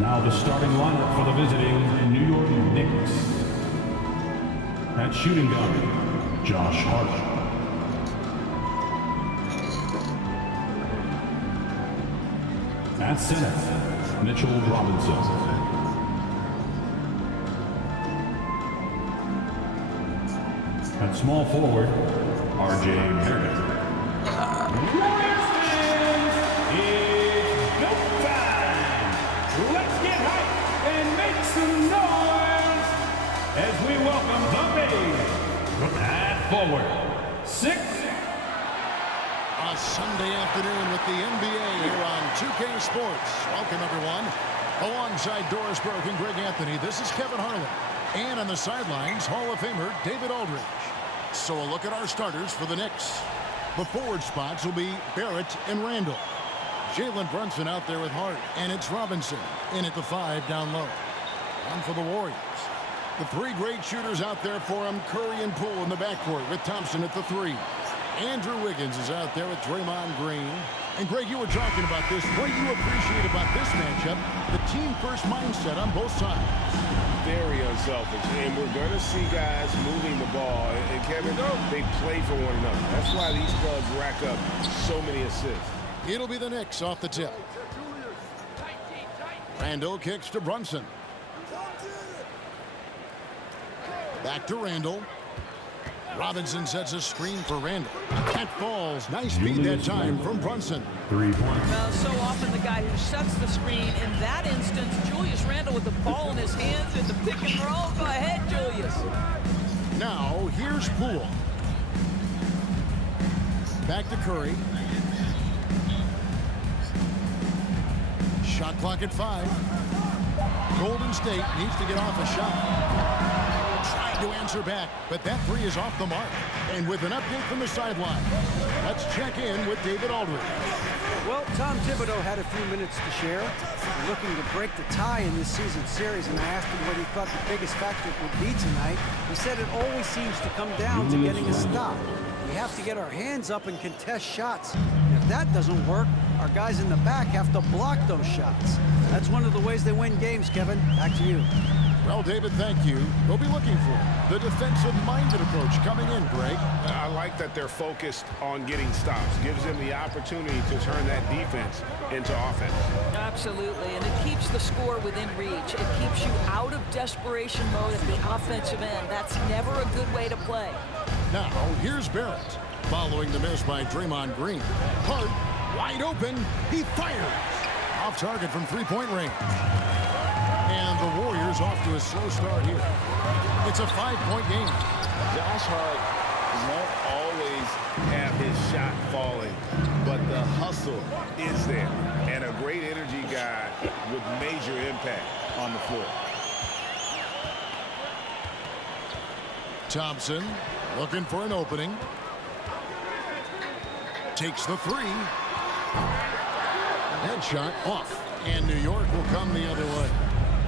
Now the starting lineup for the visiting New York Knicks. At shooting guard, Josh Hart. At center, Mitchell Robinson. At small forward, R.J. Meredith. Warriors fans, it's built time. Let's get hyped and make some noise as we welcome the big at forward. 6. A Sunday afternoon with the NBA here on 2K Sports. Welcome, everyone. Alongside Doris Burke and Greg Anthony, this is Kevin Harlan. And on the sidelines, Hall of Famer David Aldridge. So a look at our starters for the Knicks. The forward spots will be Barrett and Randall. Jalen Brunson out there with Hart. And it's Robinson in at the 5 down low. And for the Warriors, the 3 great shooters out there for him, Curry and Poole in the backcourt with Thompson at the 3. Andrew Wiggins is out there with Draymond Green. And Greg, you were talking about this. What do you appreciate about this matchup? The team-first mindset on both sides. Very unselfish, and we're going to see guys moving the ball. And Kevin, they play for one another. That's why these clubs rack up so many assists. It'll be the Knicks off the tip. Randall kicks to Brunson. Back to Randall. Robinson sets a screen for Randall. That falls. Nice speed that time from Brunson. 3 points. Well, so often the guy who sets the screen, in that instance, Julius Randle with the ball in his hands in the pick and roll. Go ahead, Julius. Now, here's Poole. Back to Curry. Shot clock at 5. Golden State needs to get off a shot. Trying to answer back, but that 3 is off the mark. And with an update from the sideline, let's check in with David Aldridge. Well, Tom Thibodeau had a few minutes to share, looking to break the tie in this season series, and I asked him what he thought the biggest factor would be tonight. He said it always seems to come down to getting a stop. We have to get our hands up and contest shots. And if that doesn't work, our guys in the back have to block those shots. That's one of the ways they win games, Kevin. Back to you. Well, David, thank you. We'll be looking for the defensive-minded approach coming in, Greg. I like that they're focused on getting stops. Gives them the opportunity to turn that defense into offense. Absolutely, and it keeps the score within reach. It keeps you out of desperation mode at the offensive end. That's never a good way to play. Now, here's Barrett. Following the miss by Draymond Green. Hart, wide open. He fires. Off target from three-point range. And the Warriors off to a slow start here. It's a 5-point game. Josh Hart won't always have his shot falling, but the hustle is there. And a great energy guy with major impact on the floor. Thompson looking for an opening. Takes the 3. Headshot off. And New York will come the other way.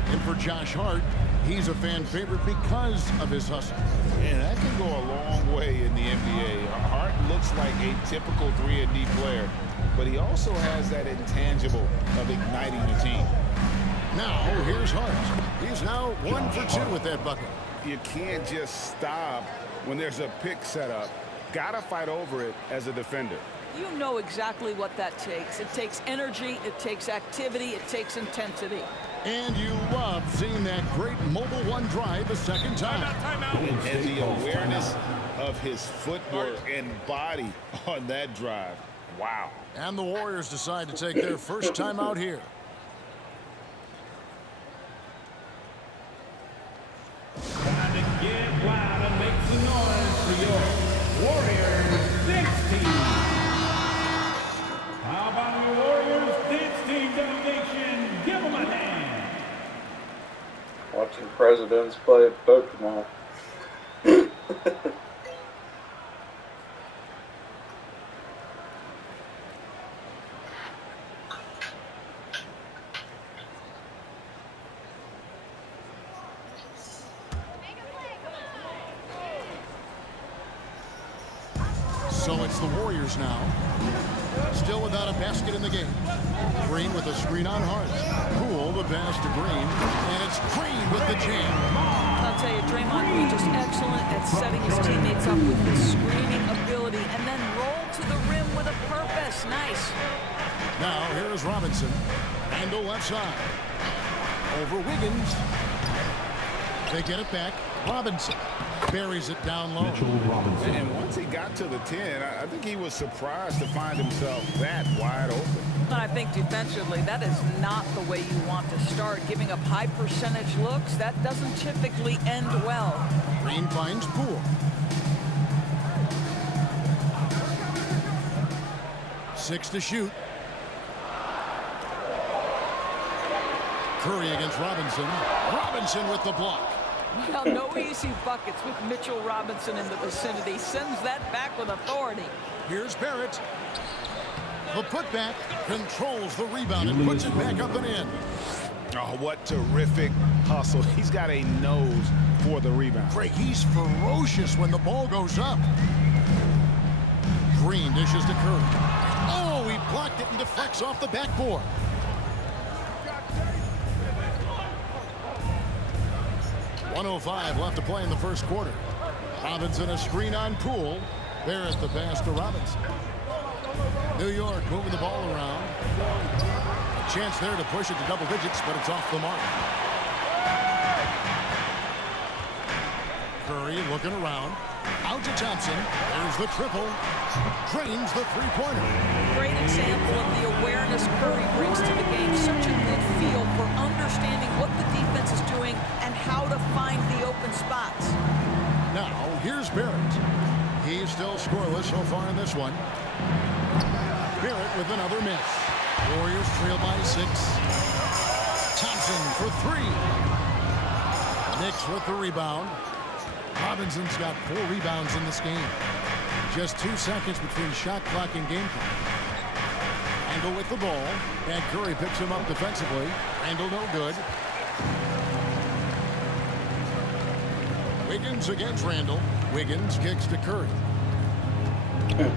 And for Josh Hart, he's a fan favorite because of his hustle. And that can go a long way in the NBA. Hart looks like a typical 3-and-D player, but he also has that intangible of igniting the team. Now, here's Hart. He's now 1 for 2 with that bucket. You can't just stop when there's a pick set up. Gotta fight over it as a defender. You know exactly what that takes. It takes energy, it takes activity, it takes intensity. And you love seeing that great mobile one drive a second time. And the awareness of his footwork and body on that drive. Wow. And the Warriors decide to take their first time out here. Time to get loud and make some noise for your Warriors Knicks team. How about your Warriors Knicks team delegation? Give them a hand. Watching presidents play Pokemon. So it's the Warriors now. Still without a basket in the game. Green with a screen on Hart. Poole the pass to Green. And it's Green with the jam. I'll tell you, Draymond Green just excellent at setting his teammates up with his screening ability and then roll to the rim with a purpose. Nice. Now here's Robinson. Randle left side. Over Wiggins. They get it back. Robinson buries it down low. Mitchell Robinson. And once he got to the 10, I think he was surprised to find himself that wide open. And I think defensively, that is not the way you want to start. Giving up high percentage looks, that doesn't typically end well. Green finds Poole. 6 to shoot. Curry against Robinson. Robinson with the block. Well, no easy buckets with Mitchell Robinson in the vicinity. Sends that back with authority. Here's Barrett. The putback controls the rebound and puts it back up and in. Oh, what terrific hustle. He's got a nose for the rebound. Craig, he's ferocious when the ball goes up. Green dishes to Curry. Oh, he blocked it and deflects off the backboard. .105 left to play in the first quarter. Robinson a screen on Poole. Barrett the pass to Robinson. New York moving the ball around. A chance there to push it to double digits, but it's off the mark. Curry looking around. Out to Thompson. There's the triple. Drains the three-pointer. Great example of the awareness Curry brings to the game. Such a good feel for understanding what the defense is doing and how to find the open spots. Now, here's Barrett. He's still scoreless so far in this one. Barrett with another miss. Warriors trail by 6. Thompson for 3. Knicks with the rebound. Robinson's got 4 rebounds in this game. Just 2 seconds between shot clock and game clock. Randle with the ball. And Curry picks him up defensively. Randle no good. Wiggins against Randle. Wiggins kicks to Curry.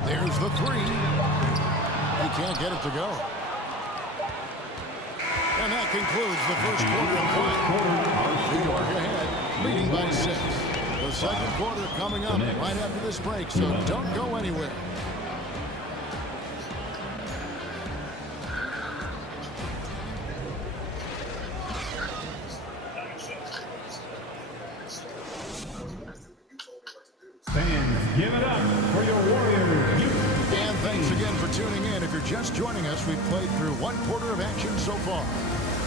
There's the 3. He can't get it to go. And that concludes the first quarter of play. New York ahead, leading by 6. The second quarter coming up right after this break, so don't go anywhere. Fans, give it up for your Warriors. And thanks again for tuning in. If you're just joining us, we've played through 1 quarter of action so far.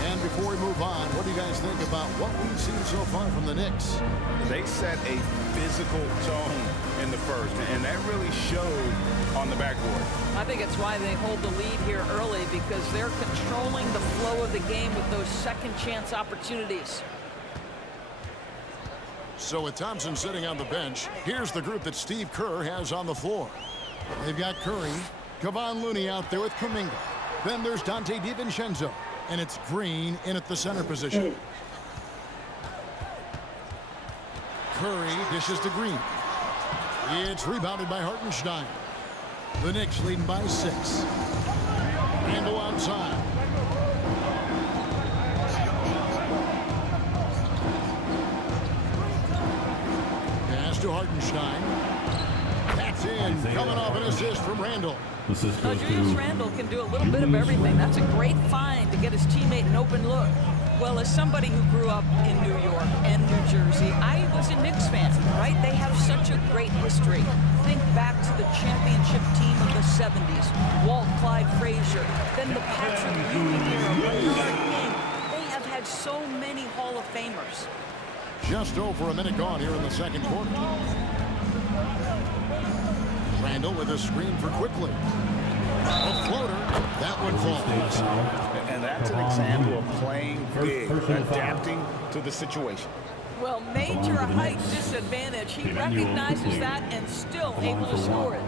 And before we move on, what do you guys think about what we've seen so far from the Knicks? They set a physical tone in the first, and that really showed on the backboard. I think it's why they hold the lead here early, because they're controlling the flow of the game with those second chance opportunities. So with Thompson sitting on the bench, here's the group that Steve Kerr has on the floor. They've got Curry, Kevon Looney out there with Kuminga. Then there's Dante DiVincenzo. And it's Green in at the center position. Curry dishes to Green. It's rebounded by Hartenstein. The Knicks leading by 6. Randle outside. Pass to Hartenstein. That's in. Coming off an assist from Randle. Assist Now, goes Julius to Randle can do a little bit of everything. That's a great find to get his teammate an open look. Well, as somebody who grew up in New York and New Jersey, I was a Knicks fan, right? They have such a great history. Think back to the championship team of the 70s. Walt Clyde Frazier, then the Patrick Ewing era, Bernard King. They have had so many Hall of Famers. Just over a minute gone here in the second quarter. Randle with a screen for Quickly. A floater. That one falls. And that's an example of playing big, adapting to the situation. Well, major height disadvantage. He recognizes that and still able to score it.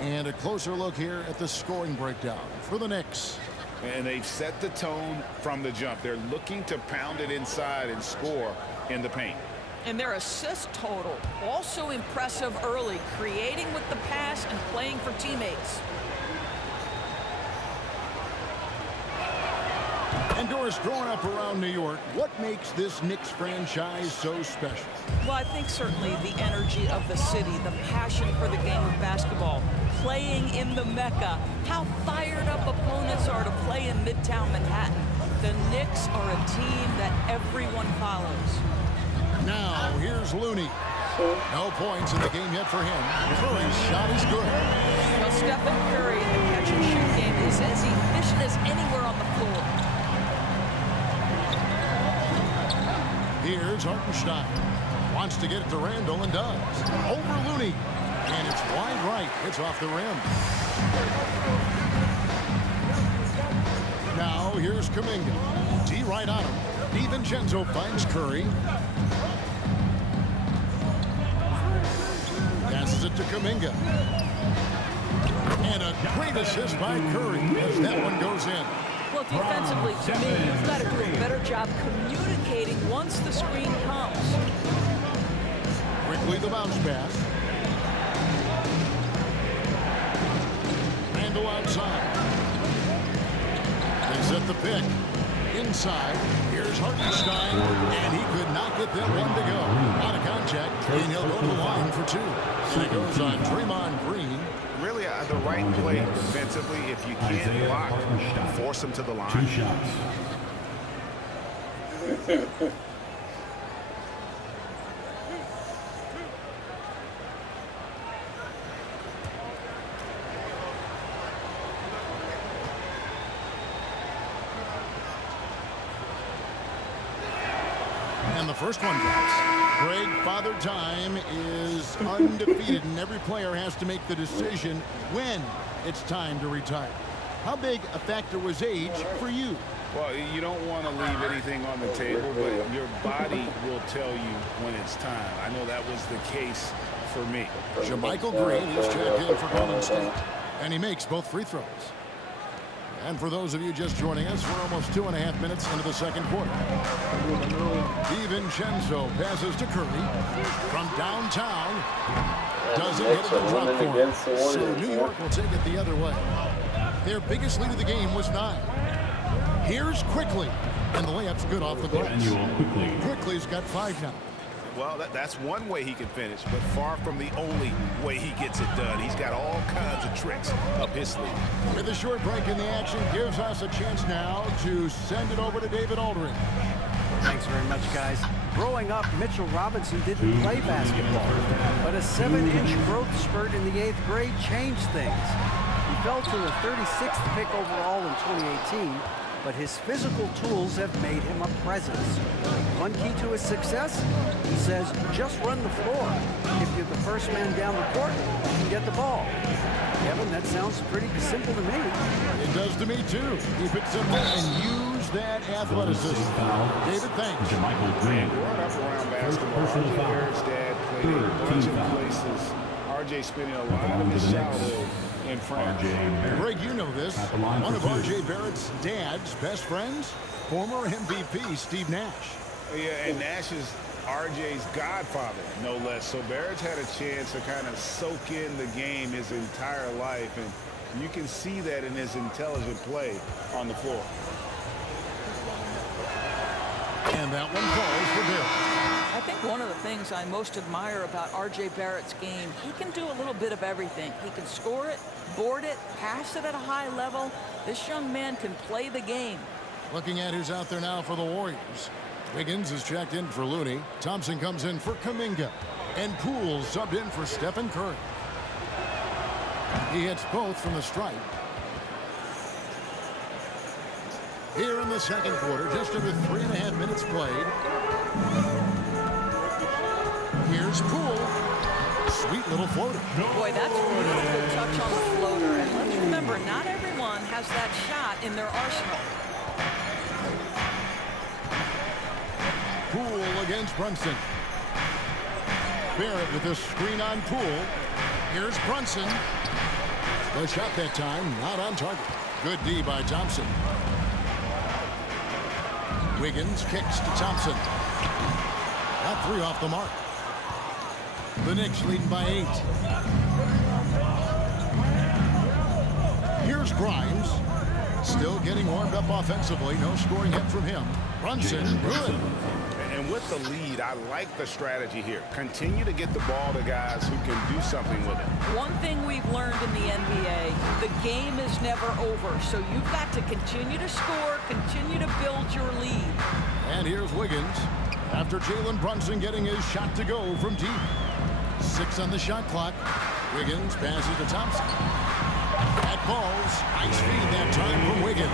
And a closer look here at the scoring breakdown for the Knicks. And they've set the tone from the jump. They're looking to pound it inside and score in the paint. And their assist total, also impressive early, creating with the pass and playing for teammates. And Doris, growing up around New York, what makes this Knicks franchise so special? Well, I think certainly the energy of the city, the passion for the game of basketball, playing in the Mecca, how fired up opponents are to play in Midtown Manhattan. The Knicks are a team that everyone follows. Now, here's Looney. No points in the game yet for him. Curry's shot is good. Well, Stephen Curry in the catch-and-shoot game is as efficient as anywhere on the floor. Here's Hartenstein. Wants to get it to Randall and does. Over Looney. And it's wide right. It's off the rim. Now here's Kuminga. D right on him. DiVincenzo finds Curry. Passes it to Kuminga. And a great assist by Curry as that one goes in. Well, defensively, to me, you've got to do a better job communicating once the screen comes. Quickly the bounce pass. Randall outside. They set the pick. Inside. Here's Hartenstein. And he could not get that one to go. Out of contact. And he'll go to the line for two. And it goes on Draymond Green. Really the right play defensively. If you can't block, force him to the line. 2 shots. And the first one goes. Greg, Father Time is undefeated, and every player has to make the decision when it's time to retire. How big a factor was age for you? Well, you don't want to leave anything on the table, but your body will tell you when it's time. I know that was the case for me. JaMychal Green is checked in for Golden State, and he makes both free throws. And for those of you just joining us, we're almost 2.5 minutes into the second quarter. DiVincenzo passes to Curry from downtown. Doesn't get it to drop for him. So New York will take it the other way. Their biggest lead of the game was 9. Here's Quickly, and the layup's good off the glass. Quickly's got 5 now. Well, that's one way he can finish, but far from the only way he gets it done. He's got all kinds of tricks up his sleeve. With a short break in the action, gives us a chance now to send it over to David Aldridge. Thanks very much, guys. Growing up, Mitchell Robinson didn't play basketball, but a 7-inch growth spurt in the 8th grade changed things. He fell to the 36th pick overall in 2018, but his physical tools have made him a presence. One key to his success, he says, just run the floor. If you're the first man down the court, you can get the ball. Kevin, that sounds pretty simple to me. It does to me, too. Keep it simple and use that athleticism. David, thanks. JaMychal Green. Growing up around basketball, Personal foul. Barrett's dad played in a bunch of places. RJ spending a lot of his childhood in France. Greg, you know this. One of R.J. Barrett's dad's best friends, former MVP Steve Nash. Yeah, and Nash is RJ's godfather, no less. So Barrett's had a chance to kind of soak in the game his entire life, and you can see that in his intelligent play on the floor. And that one falls for Barrett. I think one of the things I most admire about R.J. Barrett's game, he can do a little bit of everything. He can score it, board it, pass it at a high level. This young man can play the game. Looking at who's out there now for the Warriors. Wiggins is checked in for Looney. Thompson comes in for Kuminga. And Poole subbed in for Stephen Curry. He hits both from the stripe. Here in the second quarter, just under 3.5 minutes played. Here's Poole. Sweet little floater. Boy, that's a beautiful touch on the floater. And let's remember, not everyone has that shot in their arsenal. Poole against Brunson. Barrett with a screen on Poole. Here's Brunson. The shot that time, not on target. Good D by Thompson. Wiggins kicks to Thompson. Got 3 off the mark. The Knicks leading by 8. Here's Grimes. Still getting warmed up offensively. No scoring hit from him. Brunson, good. And with the lead, I like the strategy here. Continue to get the ball to guys who can do something with it. One thing we've learned in the NBA, the game is never over. So you've got to continue to score, continue to build your lead. And here's Wiggins. After Jalen Brunson getting his shot to go from deep. 6 on the shot clock. Wiggins passes to Thompson. That ball's nice feed that time from Wiggins.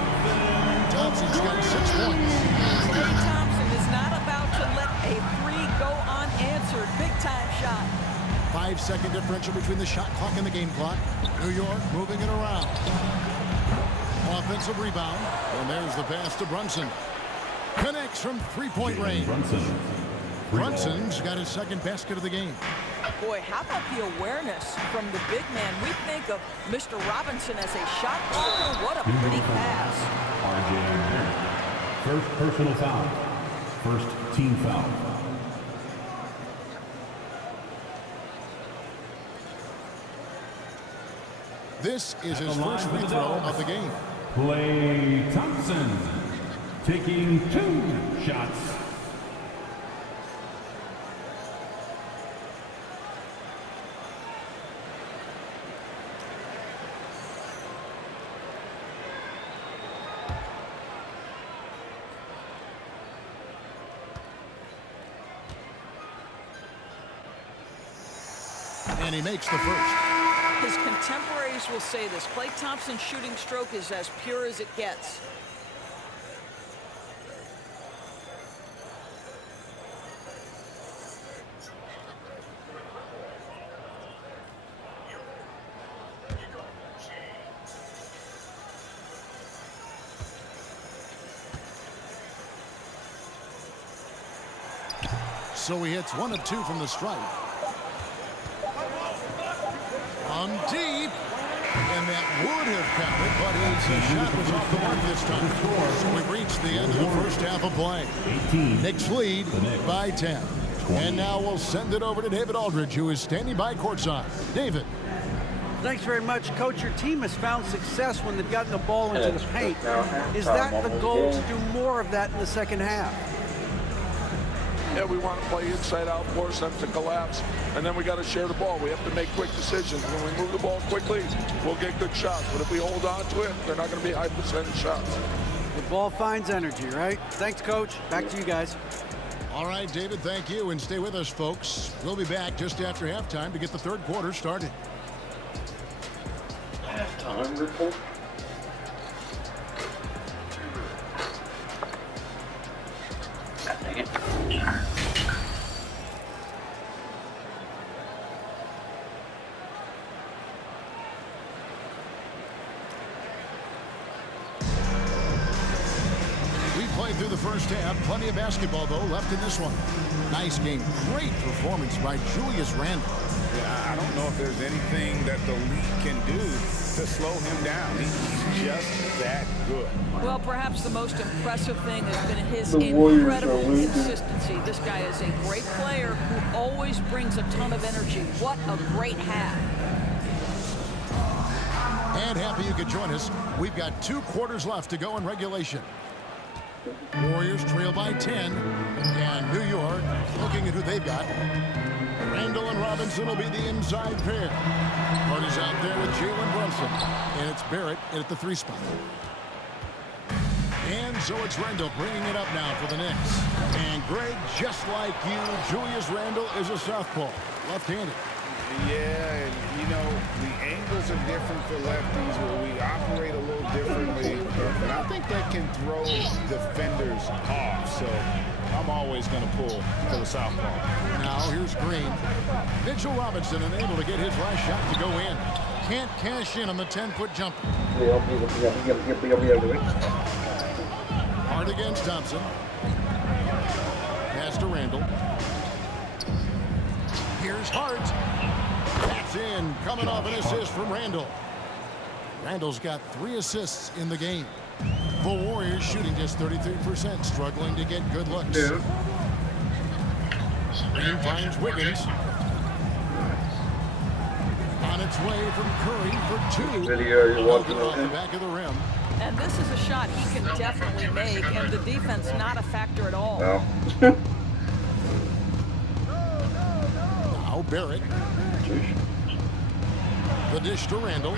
Thompson's got 6 points. Klay Thompson is not about to let a 3 go unanswered. Big time shot. 5-second differential between the shot clock and the game clock. New York moving it around. Offensive rebound. And there's the pass to Brunson. Connects from 3-point range. Brunson's got his 2nd basket of the game. Boy, how about the awareness from the big man? We think of Mr. Robinson as a shot blocker. What a pretty pass. RJ, first personal foul. First team foul. This is his first free throw of the game. Klay Thompson taking 2 shots. And he makes the first. His contemporaries will say this. Klay Thompson's shooting stroke is as pure as it gets. So he hits 1 of 2 from the stripe. On deep. And that would have counted, but his shot was off the mark this time. So we've reached the end of the first half of play. Knicks lead by 10. And now we'll send it over to David Aldridge, who is standing by courtside. David. Thanks very much, Coach. Your team has found success when they've gotten the ball into the paint. Is that the goal to do more of that in the second half? Yeah, we want to play inside out, force them to collapse, and then we got to share the ball. We have to make quick decisions. When we move the ball quickly, we'll get good shots. But if we hold on to it, they're not going to be high percentage shots. The ball finds energy, right? Thanks, Coach. Back to you guys. All right, David, thank you. And stay with us, folks. We'll be back just after halftime to get the third quarter started. Halftime report. Dang it. We played through the first half. Plenty of basketball, though, left in this one. Nice game. Great performance by Julius Randle. Yeah, I don't know if there's anything that the league can do to slow him down. He's just that good. Well, perhaps the most impressive thing has been his The Warriors incredible are losing. consistency. This guy is a great player who always brings a ton of energy. What a great half. And happy you could join us. We've got 2 quarters left to go in regulation. Warriors trail by 10. And New York looking at who they've got. Randle and Robinson will be the inside pair. Carter's out there with Jalen Brunson. And it's Barrett at the 3 spot. And so it's Randle bringing it up now for the Knicks. And Greg, just like you, Julius Randle is a southpaw, left-handed. Yeah, and you know, the angles are different for lefties where we operate a little differently. And I think that can throw defenders off. So I'm always going to pull for the southpaw. Now here's Green. Mitchell Robinson unable to get his last shot to go in. Can't cash in on the 10-foot jumper. Hard against Thompson. Pass to Randle. Here's Hart. That's in. Coming off an assist from Randle. Randle's got 3 assists in the game. The Warriors shooting just 33%, struggling to get good looks. Dude. Green finds Wiggins. On its way from Curry for two. Video you're watching Off of the him. back of the rim. And this is a shot he can definitely make, and the defense not a factor at all. No. Now Barrett. The dish to Randall.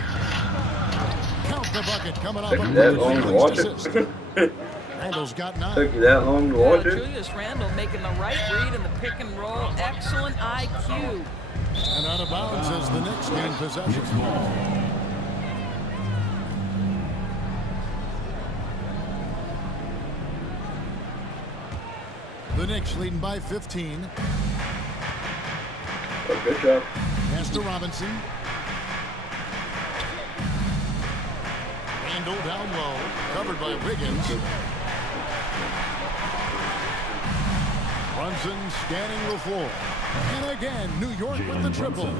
Count the bucket coming off Took a you that long to watch assist. it. Randall's got 9. Took you that long to watch it. Julius Randle making the right read in the pick and roll. Excellent IQ. And out of bounds as the Knicks gain possession. The Knicks leading by 15. Oh, good job. Pass to Robinson. Randall down low. Covered by Wiggins. Brunson scanning the floor. And again, New York with the triple.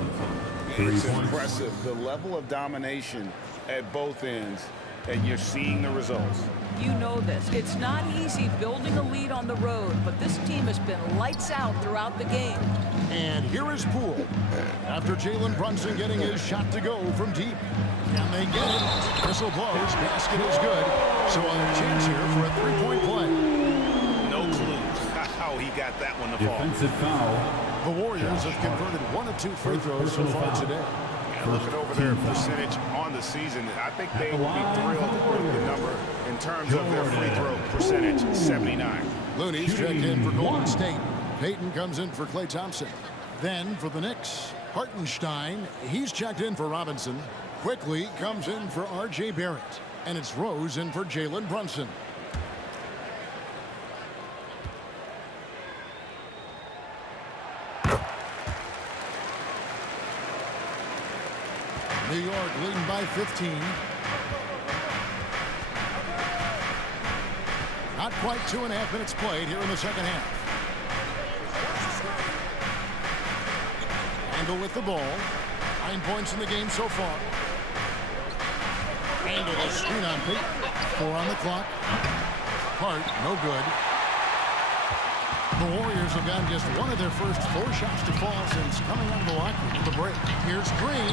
It's impressive, the level of domination at both ends, and you're seeing the results. You know this. It's not easy building a lead on the road, but this team has been lights out throughout the game. And here is Poole. After Jalen Brunson getting his shot to go from deep. Can they get it? Whistle blows. Basket is good. So a chance here for a three-point play. No clue how he got that one to fall. Defensive foul. The Warriors have converted 1 of 2 free throws so far today. And looking over their percentage on the season, I think they will be thrilled with the number in terms of their free throw percentage, 79. Looney's checked in for Golden State. Payton comes in for Klay Thompson. Then for the Knicks, Hartenstein, he's checked in for Robinson. Quickly comes in for R.J. Barrett. And it's Rose in for Jalen Brunson. New York leading by 15. Not quite 2.5 minutes played here in the second half. Randall with the ball. 9 points in the game so far. Randall a screen on Payton. 4 on the clock. Hart, no good. The Warriors have gotten just one of their first 4 shots to fall since coming out of the locker room for the break. Here's Green.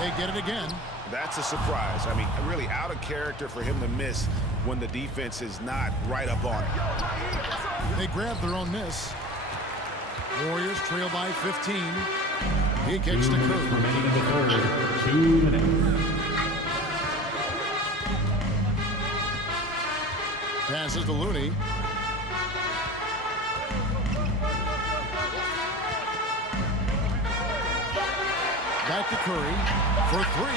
They get it again. That's a surprise. I mean, really out of character for him to miss when the defense is not right up on it. They grab their own miss. Warriors trail by 15. He kicks to Curry. Remaining in the third. 2 minutes. Passes to Looney. Back to Curry for 3.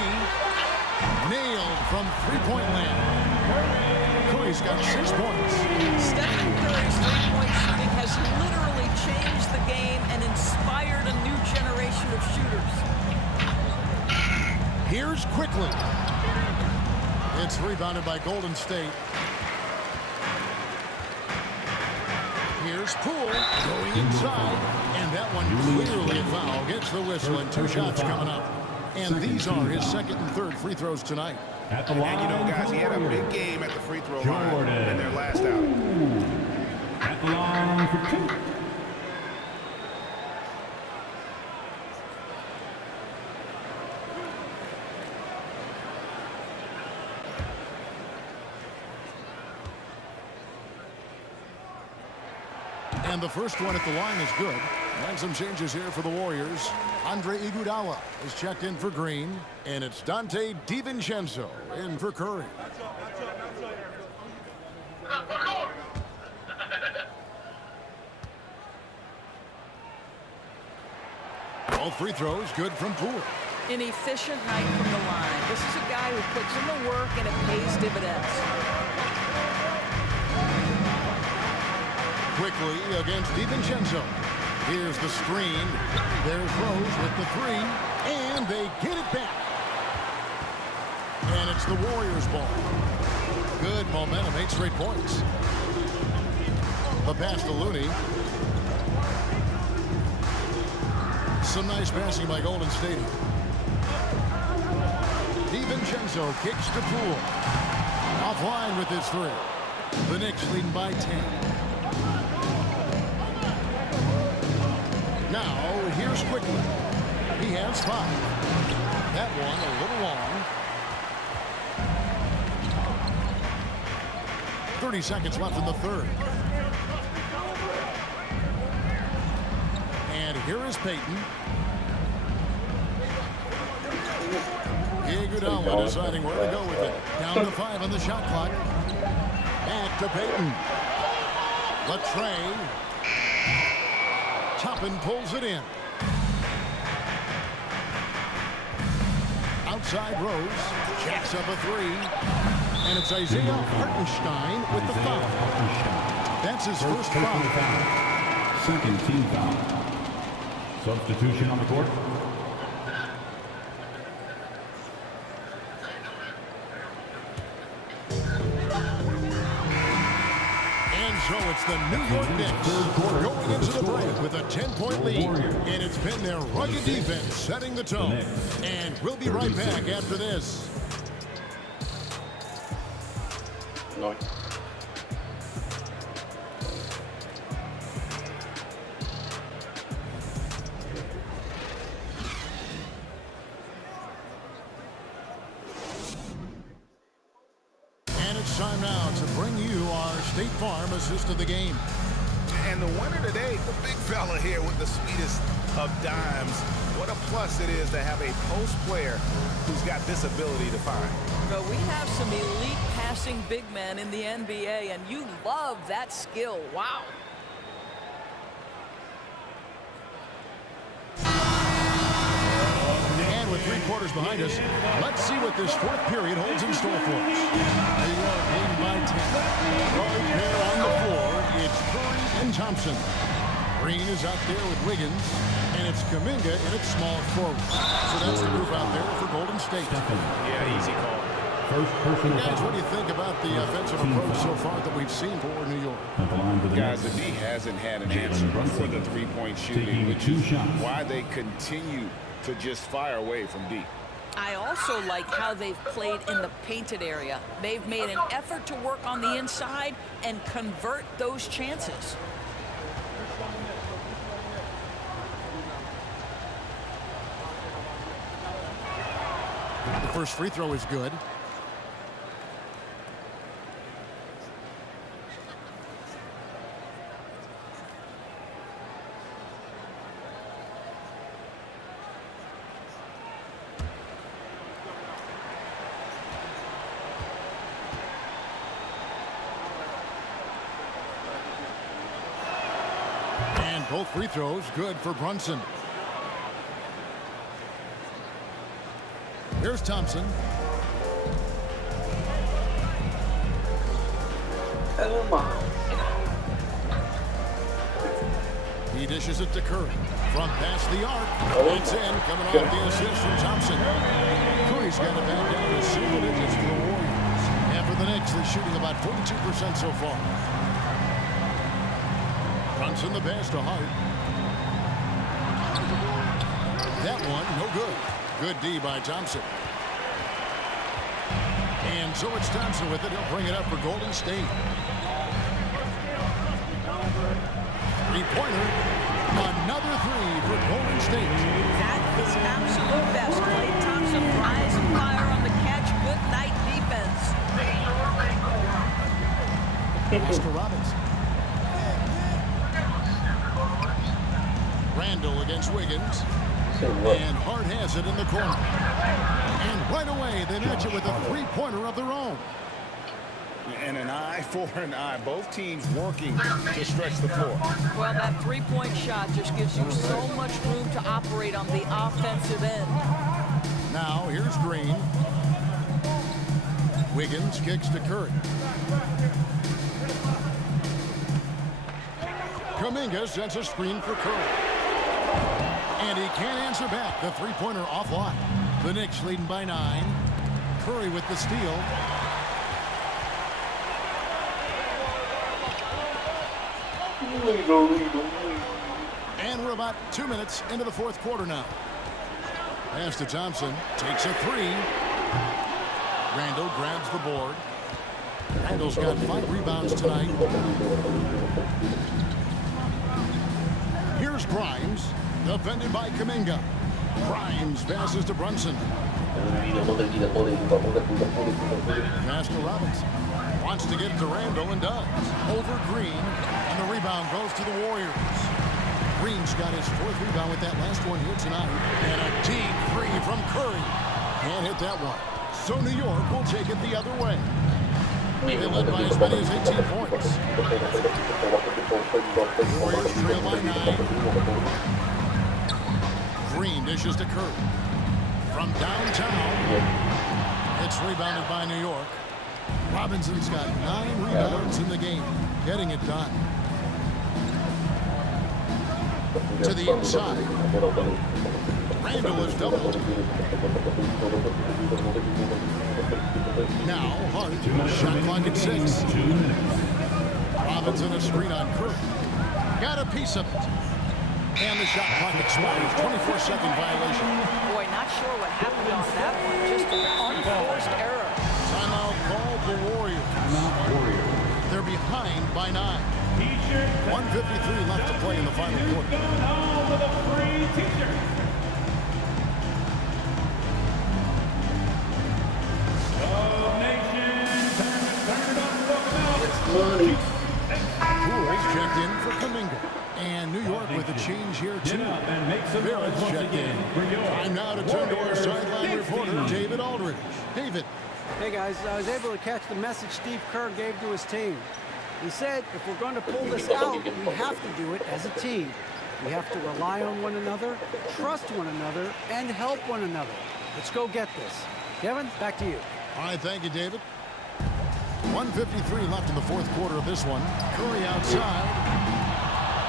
Nailed from three-point land. Curry's got 6 points. Stephen Curry's three-point shooting has literally changed the game and inspired a new generation of shooters. Here's Quickly. It's rebounded by Golden State. Here's Poole going inside, and that one clearly a foul. Gets the whistle, and 2 shots coming up. And these are his second and third free throws tonight. At the line. And you know, guys, he had a big game at the free throw line in their last outing. At the line for 2. And the first one at the line is good. And some changes here for the Warriors. Andre Iguodala is checked in for Green. And it's Dante DiVincenzo in for Curry. All free throws good from Poole. An efficient night from the line. This is a guy who puts in the work and it pays dividends. Quickly against DiVincenzo. Here's the screen. There's Rose with the 3. And they get it back. And it's the Warriors' ball. Good momentum, 8 straight points. The pass to Looney. Some nice passing by Golden State. DiVincenzo kicks to Poole. Offline with his 3. The Knicks leading by 10. Now, here's Quickly. He has 5. That one a little long. 30 seconds left in the third. And here is Payton. Iguodala deciding where to go with it. Down to 5 on the shot clock. Back to Payton. Latrey. Toppin pulls it in. Outside Rose. Jacks up a 3. And it's Isaiah Hartenstein with the foul. That's his first foul. Second team foul. Substitution on the court. So it's the New York Knicks going into the break with a 10-point lead. And it's been their rugged defense setting the tone. And we'll be right back after this. No. Time now to bring you our State Farm assist of the game. And the winner today, the big fella here with the sweetest of dimes. What a plus it is to have a post player who's got this ability to find. But we have some elite passing big men in the NBA, and you love that skill. Wow. And with 3 quarters behind us, let's see what this fourth period holds in store for us. New York leading by 10. Right there on the floor, it's Curry and Thompson. Green is out there with Wiggins, and it's Kuminga in its small forward. So that's the group out there for Golden State. Yeah, easy call. First personal Guys, foul. what do you think about the offensive approach so far that we've seen for New York? At the line for the Guys, the Knicks. D hasn't had an Jalen answer Brunson for the three-point shooting, taking which 2 is shots. why they continue to just fire away from deep. I also like how they've played in the painted area. They've made an effort to work on the inside and convert those chances. The first free throw is good. And both free throws good for Brunson. Here's Thompson. He dishes it to Curry. From past the arc. It's in. Coming off the assist from Thompson. Curry's got it back down to single digits for the Warriors. And for the Knicks, they're shooting about 42% so far. Brunson the pass to Hart. That one, no good. Good D by Thompson. And so it's Thompson with it. He'll bring it up for Golden State. Three-pointer. Another 3 for Golden State. That is absolute best. Klay Thompson rise and fire on the catch. Good night defense. Oscar Robinson. Randall against Wiggins. And Hart has it in the corner. And right away, they match it with a three-pointer of their own. And an eye for an eye. Both teams working to stretch the floor. Well, that three-point shot just gives you so much room to operate on the offensive end. Now, here's Green. Wiggins kicks to Curry. Kuminga sends a screen for Curry. And he can't answer back. The three-pointer offline. The Knicks leading by 9. Curry with the steal. And we're about 2 minutes into the fourth quarter now. Pass to Thompson. Takes a 3. Randall grabs the board. Randall's got 5 rebounds tonight. Here's Grimes. Defended by Kuminga. Grimes passes to Brunson. Pass to Robinson. Wants to get it to Randall and does. Over Green, and the rebound goes to the Warriors. Green's got his 4th rebound with that last one here tonight. And a deep three from Curry. Can't hit that one. So New York will take it the other way. They led by as many as 18 points. Warriors trail by 9. Green dishes to Curry. From downtown, it's rebounded by New York. Robinson's got 9 rebounds in the game, getting it done. To the inside. Randall is doubled. Now, Hart, shot clock at 6. Robinson a screen on Curry. Got a piece of it. And the shot clock expires. 24-second violation. Boy, not sure what happened on that one. Just an unforced error. Timeout called the Warriors. They're behind by 9. 1:53 left to play in the final quarter. Poole's checked in for Kuminga. And New York with a change here, too. Barrett's checked in. Time now to turn to our sideline reporter, David Aldridge. David. Hey, guys, I was able to catch the message Steve Kerr gave to his team. He said, if we're going to pull this out, we have to do it as a team. We have to rely on one another, trust one another, and help one another. Let's go get this. Kevin, back to you. All right, thank you, David. 1:53 left in the 4th quarter of this one. Curry outside.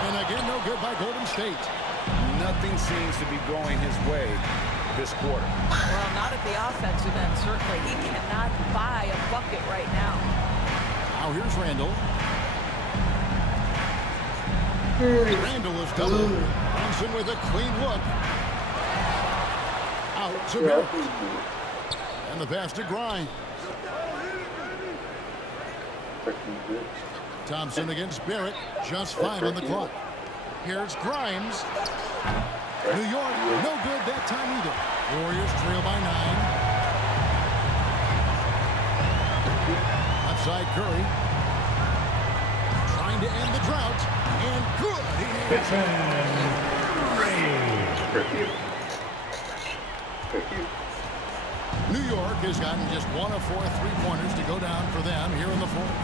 And again, no good by Golden State. Nothing seems to be going his way this quarter. Well, not at the offensive end, certainly. He cannot buy a bucket right now. Now here's Randall. Randall is double. Brunson with a clean look. Out to Barrett. And the pass to Grimes. Thompson against Barrett. Just 5 on the clock. Here's Grimes. New York, no good that time either. Warriors trail by 9. Outside Curry. Trying to end the drought. And good. New York has gotten just 1 of 4 3-pointers to go down for them here in the 4th.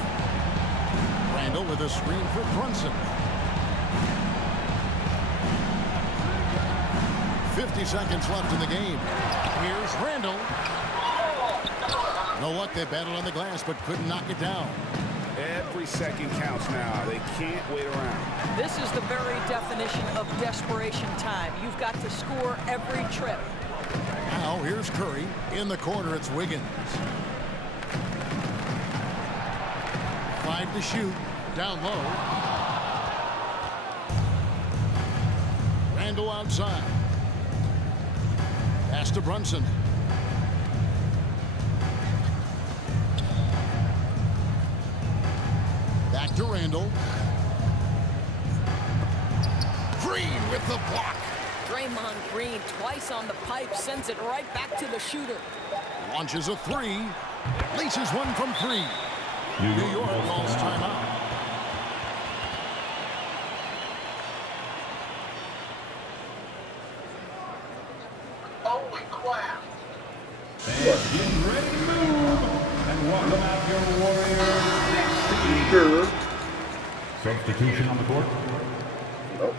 Randall with a screen for Brunson. 50 seconds left in the game. Here's Randall. No luck, they battled on the glass but couldn't knock it down. Every second counts now. They can't wait around. This is the very definition of desperation time. You've got to score every trip. Now here's Curry. In the corner, it's Wiggins. 5 to shoot. Down low. Randall outside. Pass to Brunson. Back to Randall. Green with the block. Draymond Green twice on the pipe, sends it right back to the shooter. Launches a 3. Leaches one from 3. New York calls timeout. Holy crap. And getting ready to move. And welcome out your Warriors. Substitution on the court. Nope.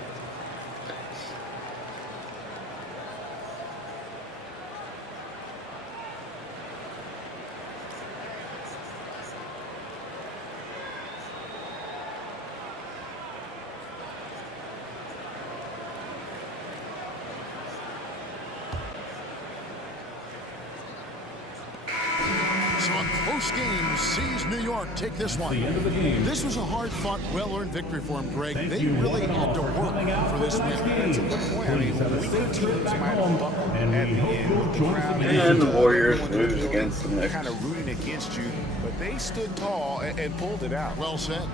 So a close game sees New York take this one. The end of the game. This was a hard-fought, well-earned victory for them, Greg. They really had to work for this win. That's a good point. I mean, weaker teams might have buckled at the end. The crowd And the Warriors lose against the Knicks. kind of rooting against you, but they stood tall and pulled it out. Well said.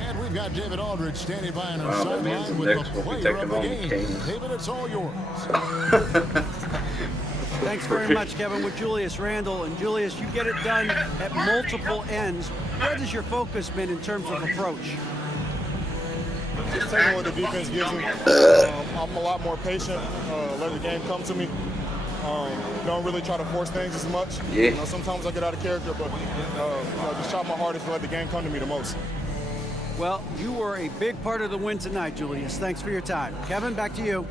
And we've got David Aldridge standing by on our Wow, that means sideline the with Knicks the will be player taking of the on the game. Kings. David, it's all yours. Thanks very much, Kevin. With Julius Randle. And Julius, you get it done at multiple ends. Where does your focus been in terms of approach? Just taking what the defense gives me. I'm a lot more patient. Let the game come to me. Don't really try to force things as much. Yeah. You know, sometimes I get out of character, but just try my hardest to let the game come to me the most. Well, you were a big part of the win tonight, Julius. Thanks for your time. Kevin, back to you.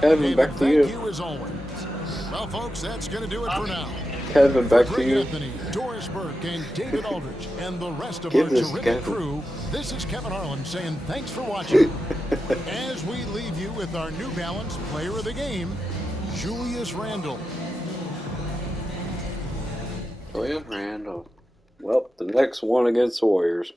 Kevin, David, back to thank you. you as always. Well, folks, that's going to do it for now. Kevin, back to Greg you. Anthony, Doris Burke, and David Aldridge, and the rest of Give our this terrific Kevin. crew, this is Kevin Harlan saying thanks for watching. As we leave you with our New Balance player of the game, Julius Randle. Julius Randle. Well, the next one against the Warriors.